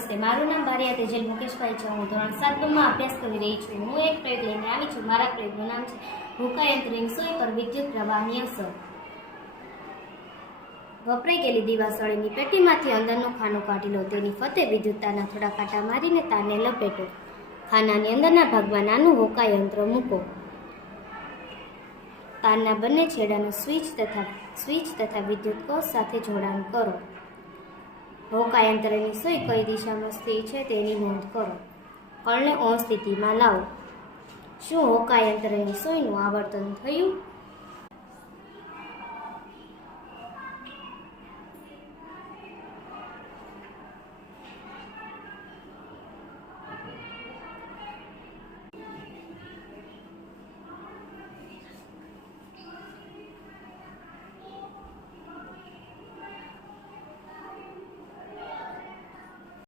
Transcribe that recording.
નમસ્તે. મારું નામ ભારિયા તેજલ મુકેશભાઈ છે. હું ધોરણ સાતમાં અભ્યાસ કરી રહી છું. હું એક પ્રયોગ લઈને આવી છું. મારા પ્રયોગનું નામ છે ભૂકાયંત્રની રિંગસોય પર વિદ્યુત પ્રવાહની અસર વપરાઈ ગયેલી દીવાસળીની પેટીમાંથી અંદરનું ખાનું કાઢી લો. તેની ફતે વિદ્યુત તારના થોડા કાંટા મારીને તારને લપેટો. ખાનાની અંદરના ભાગમાં નાનું હોકાયંત્ર મૂકો. તારના બંને છેડાનું સ્વિચ તથા સ્વિચ તથા વિદ્યુત કોષ સાથે જોડાણ કરો. હોકાયંત્રની સોય કઈ દિશામાં સ્થિત છે તેની નોંધ કરો. કળને ઓ સ્થિતિમાં લાવો. શું હોકાયંત્રની સોયનું આવર્તન થયું?